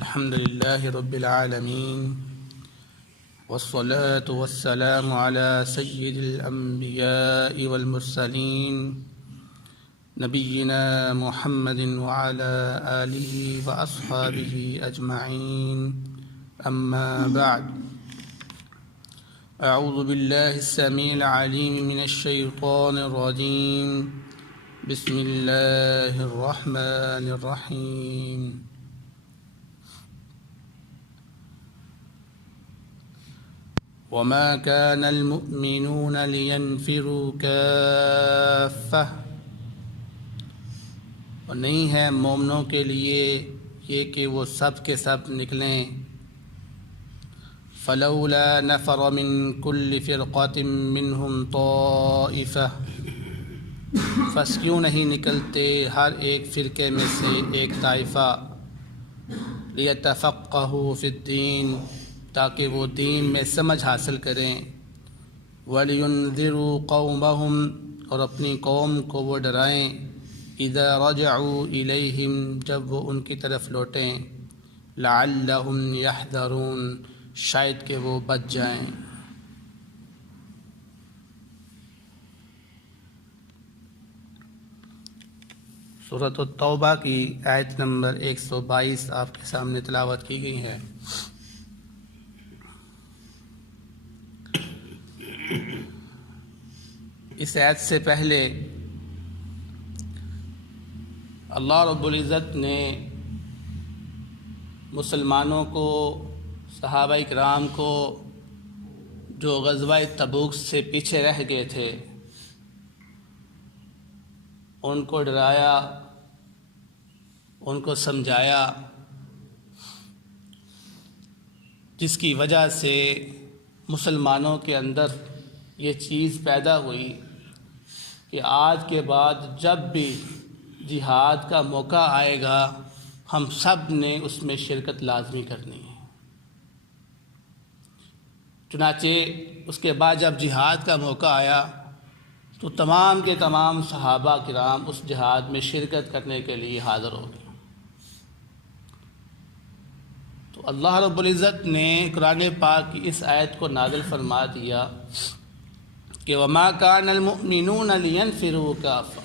الحمد لله رب العالمين والصلاة والسلام على سيد الأنبياء والمرسلين نبينا محمد وعلى آله وأصحابه أجمعين أما بعد أعوذ بالله السميع العليم من الشيطان الرجيم بسم الله الرحمن الرحيم وما كان المؤمنون لينفروا كافة اور نہیں ہے مومنوں کے لیے یہ کہ وہ سب کے سب نکلیں فلولا نفر من كل فرقة منهم طائفة پس کیوں نہیں نکلتے ہر ایک فرقے میں سے ایک طائفہ لیتفقهوا فی الدین تاکہ وہ دین میں سمجھ حاصل کریں وَلِيُنذِرُوا قَوْمَهُمْ اور اپنی قوم کو وہ ڈرائیں اِذَا رَجَعُوا إِلَيْهِمْ جب وہ ان کی طرف لوٹیں لَعَلَّهُمْ يَحْذَرُونَ شاید کہ وہ بچ جائیں۔ سورۃ التوبہ کی آیت نمبر 122 آپ کے سامنے تلاوت کی گئی ہے۔ اس آیت سے پہلے اللہ رب العزت نے مسلمانوں کو، صحابہ کرام کو جو غزوہ تبوک سے پیچھے رہ گئے تھے ان کو ڈرایا، ان کو سمجھایا، جس کی وجہ سے مسلمانوں کے اندر یہ چیز پیدا ہوئی کہ آج کے بعد جب بھی جہاد کا موقع آئے گا ہم سب نے اس میں شرکت لازمی کرنی ہے۔ چنانچہ اس کے بعد جب جہاد کا موقع آیا تو تمام کے تمام صحابہ کرام اس جہاد میں شرکت کرنے کے لیے حاضر ہو گئے۔ تو اللہ رب العزت نے قرآن پاک کی اس آیت کو نازل فرما دیا کہ وَمَا كَانَ الْمُؤْمِنُونَ لِيَنْفِرُوا كَافَّةً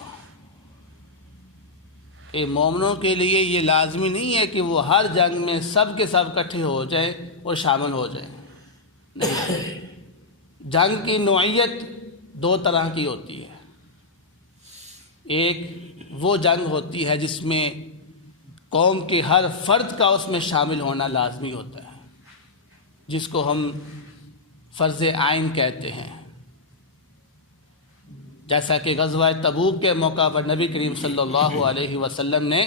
کہ مومنوں کے لیے یہ لازمی نہیں ہے کہ وہ ہر جنگ میں سب کے سب اکٹھے ہو جائیں اور شامل ہو جائیں۔ نہیں، جنگ کی نوعیت دو طرح کی ہوتی ہے۔ ایک وہ جنگ ہوتی ہے جس میں قوم کے ہر فرد کا اس میں شامل ہونا لازمی ہوتا ہے، جس کو ہم فرض عین کہتے ہیں، جیسا کہ غزوہ تبوک کے موقع پر نبی کریم صلی اللہ علیہ وسلم نے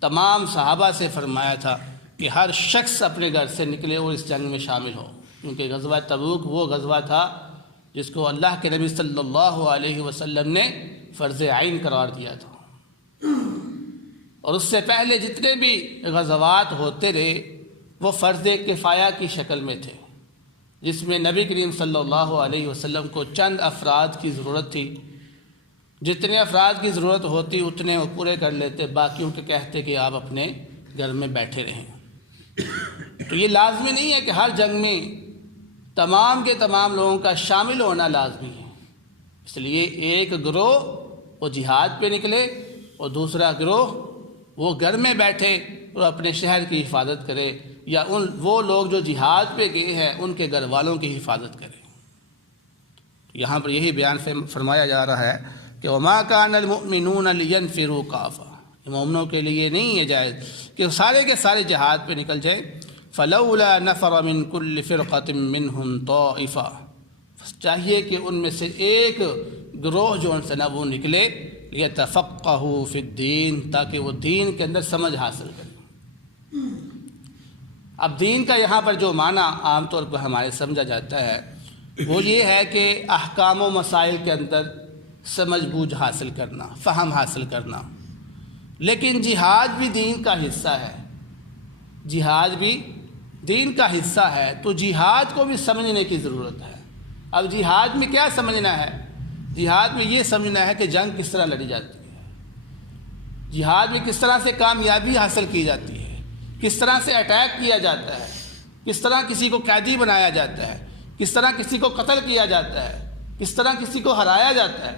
تمام صحابہ سے فرمایا تھا کہ ہر شخص اپنے گھر سے نکلے اور اس جنگ میں شامل ہو، کیونکہ غزوہ تبوک وہ غزوہ تھا جس کو اللہ کے نبی صلی اللہ علیہ وسلم نے فرض عین قرار دیا تھا۔ اور اس سے پہلے جتنے بھی غزوات ہوتے رہے وہ فرض کفایہ کی شکل میں تھے، جس میں نبی کریم صلی اللہ علیہ وسلم کو چند افراد کی ضرورت تھی، جتنے افراد کی ضرورت ہوتی اتنے وہ پورے کر لیتے، باقیوں کے کہتے کہ آپ اپنے گھر میں بیٹھے رہیں۔ تو یہ لازمی نہیں ہے کہ ہر جنگ میں تمام کے تمام لوگوں کا شامل ہونا لازمی ہے، اس لیے ایک گروہ وہ جہاد پہ نکلے اور دوسرا گروہ وہ گھر میں بیٹھے اور اپنے شہر کی حفاظت کرے، یا وہ لوگ جو جہاد پہ گئے ہیں ان کے گھر والوں کی حفاظت کریں۔ یہاں پر یہی بیان فرمایا جا رہا ہے کہ وَمَا كَانَ الْمُؤْمِنُونَ لِيَنْفِرُوا كَافَّةً مومنوں کے لیے نہیں ہے جائز کہ سارے کے سارے جہاد پہ نکل جائیں۔ فَلَوْلَا نَفَرَ مِن كُلِّ فِرْقَةٍ مِّنْهُمْ طَائِفَةٌ چاہیے کہ ان میں سے ایک گروہ جو ان سے نہ وہ نکلے لِيَتَفَقَّهُوا فِي الدِّينِ تاکہ وہ دین کے اندر سمجھ حاصل کریں۔ اب دین کا یہاں پر جو معنی عام طور پر ہمارے سمجھا جاتا ہے وہ یہ ہے کہ احکام و مسائل کے اندر سمجھ بوجھ حاصل کرنا، فہم حاصل کرنا، لیکن جہاد بھی دین کا حصہ ہے، جہاد بھی دین کا حصہ ہے، تو جہاد کو بھی سمجھنے کی ضرورت ہے۔ اب جہاد میں کیا سمجھنا ہے؟ جہاد میں یہ سمجھنا ہے کہ جنگ کس طرح لڑی جاتی ہے، جہاد میں کس طرح سے کامیابی حاصل کی جاتی ہے، کس طرح سے اٹیک کیا جاتا ہے، کس طرح کسی کو قیدی بنایا جاتا ہے، کس طرح کسی کو قتل کیا جاتا ہے، کس طرح کسی کو ہرایا جاتا ہے،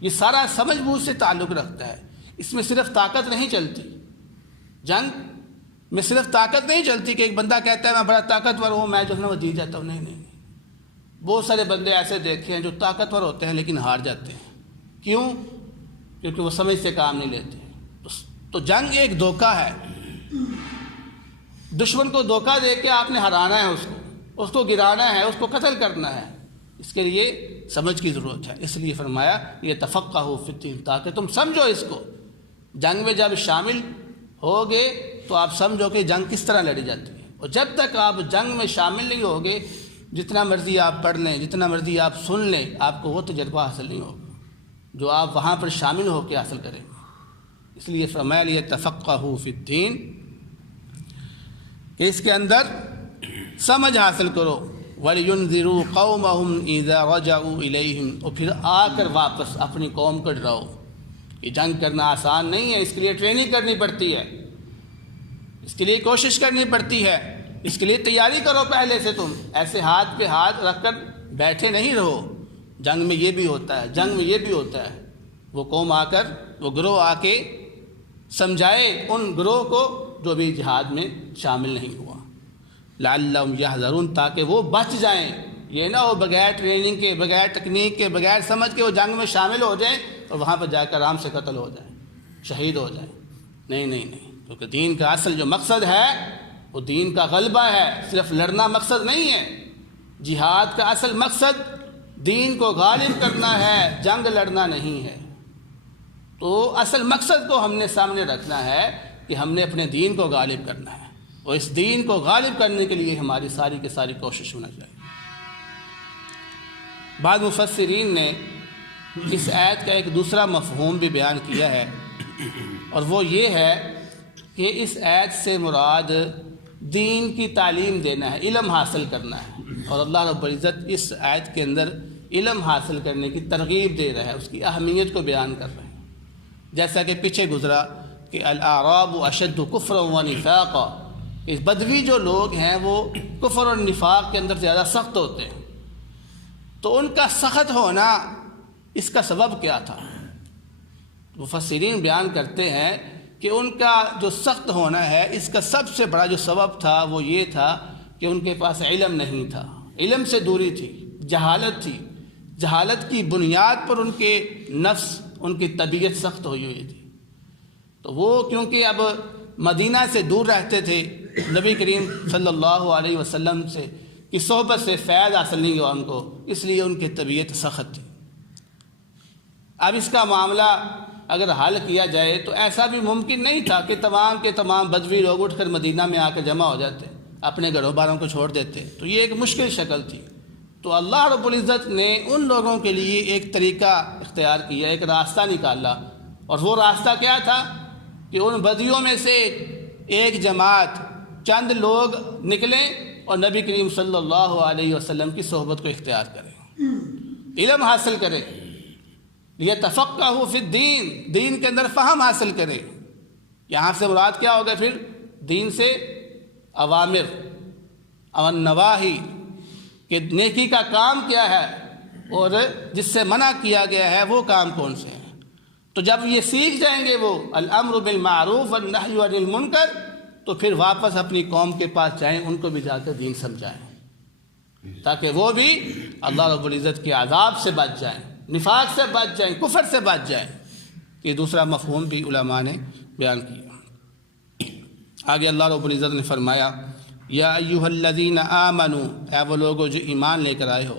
یہ سارا سمجھ بوجھ سے تعلق رکھتا ہے۔ اس میں صرف طاقت نہیں چلتی، جنگ میں صرف طاقت نہیں چلتی کہ ایک بندہ کہتا ہے میں بڑا طاقتور ہوں، میں جو ہے نا وہ جیت جاتا ہوں، نہیں نہیں نہیں۔ بہت سارے بندے ایسے دیکھے ہیں جو طاقتور ہوتے ہیں لیکن ہار جاتے ہیں۔ کیوں؟ کیونکہ وہ سمجھ سے کام نہیں لیتے۔ تو جنگ ایک دھوکہ ہے، دشمن کو دھوکہ دے کے آپ نے ہرانا ہے، اس کو گرانا ہے، اس کو قتل کرنا ہے۔ اس کے لیے سمجھ کی ضرورت ہے، اس لیے فرمایا یہ تفقہوا فی الدین، تاکہ تم سمجھو اس کو۔ جنگ میں جب شامل ہوگے تو آپ سمجھو کہ جنگ کس طرح لڑی جاتی ہے، اور جب تک آپ جنگ میں شامل نہیں ہوگے، جتنا مرضی آپ پڑھ لیں، جتنا مرضی آپ سن لیں، آپ کو وہ تجربہ حاصل نہیں ہوگا جو آپ وہاں پر شامل ہو کے حاصل کریں گے۔ اس لیے فرمایا لیتفقہوا فی الدین کہ اس کے اندر سمجھ حاصل کرو، وَلِيُنذِرُوا قَوْمَهُمْ إِذَا رَجَعُوا إِلَيْهِمْ، اور پھر آ کر واپس اپنی قوم کو ڈراؤ۔ یہ جنگ کرنا آسان نہیں ہے، اس کے لیے ٹریننگ کرنی پڑتی ہے، اس کے لیے کوشش کرنی پڑتی ہے، اس کے لیے تیاری کرو پہلے سے۔ تم ایسے ہاتھ پہ ہاتھ رکھ کر بیٹھے نہیں رہو۔ جنگ میں یہ بھی ہوتا ہے، جنگ میں یہ بھی ہوتا ہے، وہ قوم آ کر، وہ گروہ آ کے سمجھائے ان گروہ کو جو بھی جہاد میں شامل نہیں ہوا، لعلہم یحذرون، تاکہ وہ بچ جائیں۔ یہ نہ ہو بغیر ٹریننگ کے، بغیر تکنیک کے، بغیر سمجھ کے وہ جنگ میں شامل ہو جائیں اور وہاں پر جا کر آرام سے قتل ہو جائیں، شہید ہو جائیں۔ نہیں نہیں نہیں، کیونکہ دین کا اصل جو مقصد ہے وہ دین کا غلبہ ہے، صرف لڑنا مقصد نہیں ہے۔ جہاد کا اصل مقصد دین کو غالب کرنا ہے، جنگ لڑنا نہیں ہے۔ تو اصل مقصد کو ہم نے سامنے رکھنا ہے کہ ہم نے اپنے دین کو غالب کرنا ہے، اور اس دین کو غالب کرنے کے لیے ہماری ساری کی ساری کوشش ہونا چاہیے۔ بعض مفسرین نے اس آیت کا ایک دوسرا مفہوم بھی بیان کیا ہے، اور وہ یہ ہے کہ اس آیت سے مراد دین کی تعلیم دینا ہے، علم حاصل کرنا ہے، اور اللہ رب العزت اس آیت کے اندر علم حاصل کرنے کی ترغیب دے رہا ہے، اس کی اہمیت کو بیان کر رہے ہیں۔ جیسا کہ پیچھے گزرا کہ الاعراب اشد کفرا ونفاقا، اس بدوی جو لوگ ہیں وہ کفر اور نفاق کے اندر زیادہ سخت ہوتے ہیں۔ تو ان کا سخت ہونا، اس کا سبب کیا تھا؟ مفسرین بیان کرتے ہیں کہ ان کا جو سخت ہونا ہے، اس کا سب سے بڑا جو سبب تھا وہ یہ تھا کہ ان کے پاس علم نہیں تھا، علم سے دوری تھی، جہالت تھی۔ جہالت کی بنیاد پر ان کے نفس، ان کی طبیعت سخت ہوئی تھی۔ تو وہ کیونکہ اب مدینہ سے دور رہتے تھے، نبی کریم صلی اللہ علیہ وسلم سے کی صحبت سے فیض حاصل نہیں ہوا ان کو، اس لیے ان کی طبیعت سخت تھی۔ اب اس کا معاملہ اگر حل کیا جائے تو ایسا بھی ممکن نہیں تھا کہ تمام کے تمام بدوی لوگ اٹھ کر مدینہ میں آ کر جمع ہو جاتے، اپنے گھروں باروں کو چھوڑ دیتے، تو یہ ایک مشکل شکل تھی۔ تو اللہ رب العزت نے ان لوگوں کے لیے ایک طریقہ اختیار کیا، ایک راستہ نکالا، اور وہ راستہ کیا تھا کہ ان بدیوں میں سے ایک جماعت، چند لوگ نکلیں اور نبی کریم صلی اللہ علیہ وسلم کی صحبت کو اختیار کریں، علم حاصل کریں، لیتفقہوا فی الدین، دین کے اندر فہم حاصل کریں۔ یہاں سے مراد کیا ہوگا پھر؟ دین سے اوامر اور نواہی، کہ نیکی کا کام کیا ہے اور جس سے منع کیا گیا ہے وہ کام کون سے ہیں۔ تو جب یہ سیکھ جائیں گے وہ الامر بالمعروف والنہی عن المنکر، تو پھر واپس اپنی قوم کے پاس جائیں، ان کو بھی جا کر دین سمجھائیں، تاکہ وہ بھی اللہ رب العزت کے عذاب سے بچ جائیں، نفاق سے بچ جائیں، کفر سے بچ جائیں۔ یہ دوسرا مفہوم بھی علماء نے بیان کیا۔ آگے اللہ رب العزت نے فرمایا یا ایھا الذین آمنوا، اے وہ لوگو جو ایمان لے کر آئے ہو،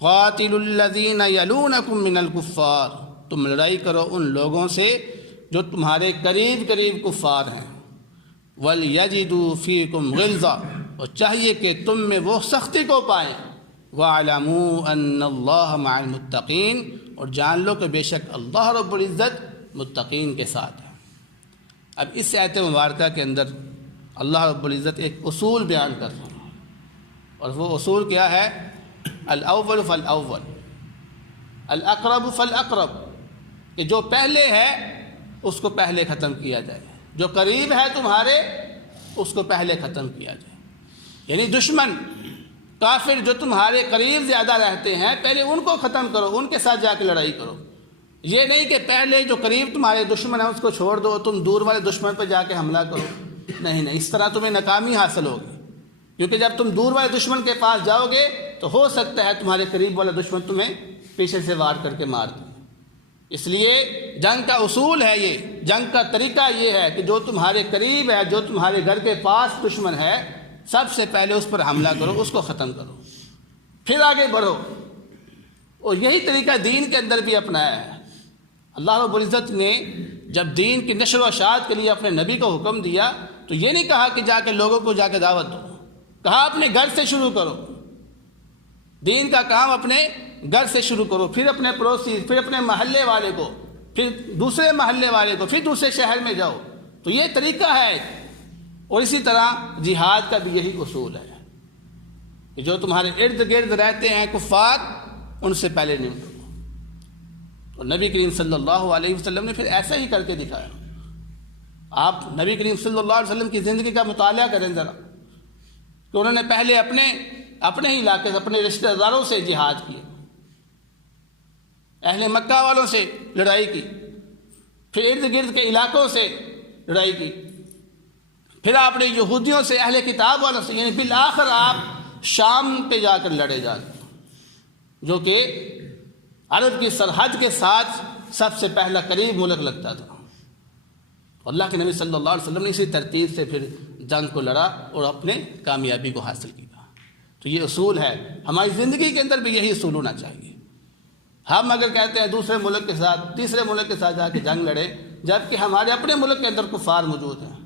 قاتلوا الذین یلونکم من الکفار، تم لڑائی کرو ان لوگوں سے جو تمہارے قریب قریب کفار ہیں، وَلْيَجِدُوا فِيكُمْ غِلْظَةً، اور چاہیے کہ تم میں وہ سختی کو پائیں، وَاعْلَمُوا أَنَّ اللَّهَ مَعَ الْمُتَّقِينَ، اور جان لو کہ بے شک اللہ رب العزت متقین کے ساتھ ہے۔ اب اس آیت مبارکہ کے اندر اللہ رب العزت ایک اصول بیان کر رہا ہے، اور وہ اصول کیا ہے؟ الاول فالاول، الاقرب فالاقرب، کہ جو پہلے ہے اس کو پہلے ختم کیا جائے، جو قریب ہے تمہارے اس کو پہلے ختم کیا جائے. یعنی دشمن کافر جو تمہارے قریب زیادہ رہتے ہیں پہلے ان کو ختم کرو، ان کے ساتھ جا کے لڑائی کرو. یہ نہیں کہ پہلے جو قریب تمہارے دشمن ہیں اس کو چھوڑ دو، تم دور والے دشمن پہ جا کے حملہ کرو. نہیں، اس طرح تمہیں ناکامی حاصل ہوگی، کیونکہ جب تم دور والے دشمن کے پاس جاؤ گے تو ہو سکتا ہے تمہارے قریب والا دشمن تمہیں پیچھے سے وار کر کے مار دے. اس لیے جنگ کا اصول ہے یہ، جنگ کا طریقہ یہ ہے کہ جو تمہارے قریب ہے، جو تمہارے گھر کے پاس دشمن ہے، سب سے پہلے اس پر حملہ کرو، اس کو ختم کرو، پھر آگے بڑھو. اور یہی طریقہ دین کے اندر بھی اپنایا ہے. اللہ رب العزت نے جب دین کی نشر و اشاعت کے لیے اپنے نبی کو حکم دیا تو یہ نہیں کہا کہ جا کے لوگوں کو جا کے دعوت دو، کہا اپنے گھر سے شروع کرو. دین کا کام اپنے گھر سے شروع کرو، پھر اپنے پڑوسی، پھر اپنے محلے والے کو، پھر دوسرے محلے والے کو، پھر دوسرے شہر میں جاؤ. تو یہ طریقہ ہے. اور اسی طرح جہاد کا بھی یہی اصول ہے کہ جو تمہارے ارد گرد رہتے ہیں کفار، ان سے پہلے نمٹو. اور نبی کریم صلی اللہ علیہ وسلم نے پھر ایسا ہی کر کے دکھایا. آپ نبی کریم صلی اللہ علیہ وسلم کی زندگی کا مطالعہ کریں ذرا، کہ انہوں نے پہلے اپنے ہی علاقے سے، اپنے رشتہ داروں سے جہاد کیا، اہل مکہ والوں سے لڑائی کی، پھر ارد گرد کے علاقوں سے لڑائی کی، پھر آپ نے یہودیوں سے، اہل کتاب والوں سے، یعنی بالآخر آپ شام پہ جا کر لڑے جو کہ عرب کی سرحد کے ساتھ سب سے پہلا قریب ملک لگتا تھا. اللہ کے نبی صلی اللہ علیہ وسلم نے اسی ترتیب سے پھر جنگ کو لڑا اور اپنے کامیابی کو حاصل کیا. تو یہ اصول ہے، ہماری زندگی کے اندر بھی یہی اصول ہونا چاہیے. ہم اگر کہتے ہیں دوسرے ملک کے ساتھ، تیسرے ملک کے ساتھ جا کے جنگ لڑے، جبکہ ہمارے اپنے ملک کے اندر کفار موجود ہیں،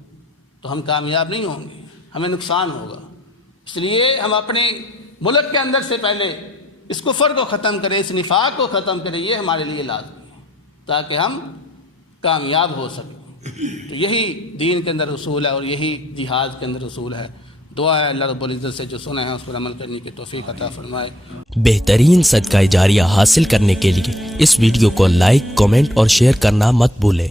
تو ہم کامیاب نہیں ہوں گے، ہمیں نقصان ہوگا. اس لیے ہم اپنے ملک کے اندر سے پہلے اس کفر کو ختم کریں، اس نفاق کو ختم کریں، یہ ہمارے لیے لازمی ہے تاکہ ہم کامیاب ہو سکیں. تو یہی دین کے اندر اصول ہے اور یہی جہاد کے اندر اصول ہے. دعا ہے اللہ رب العزت سے جو سنا ہے اس پر عمل کرنے کی توفیق عطا فرمائے. بہترین صدقہ جاریہ حاصل کرنے کے لیے اس ویڈیو کو لائک، کمنٹ اور شیئر کرنا مت بھولیں.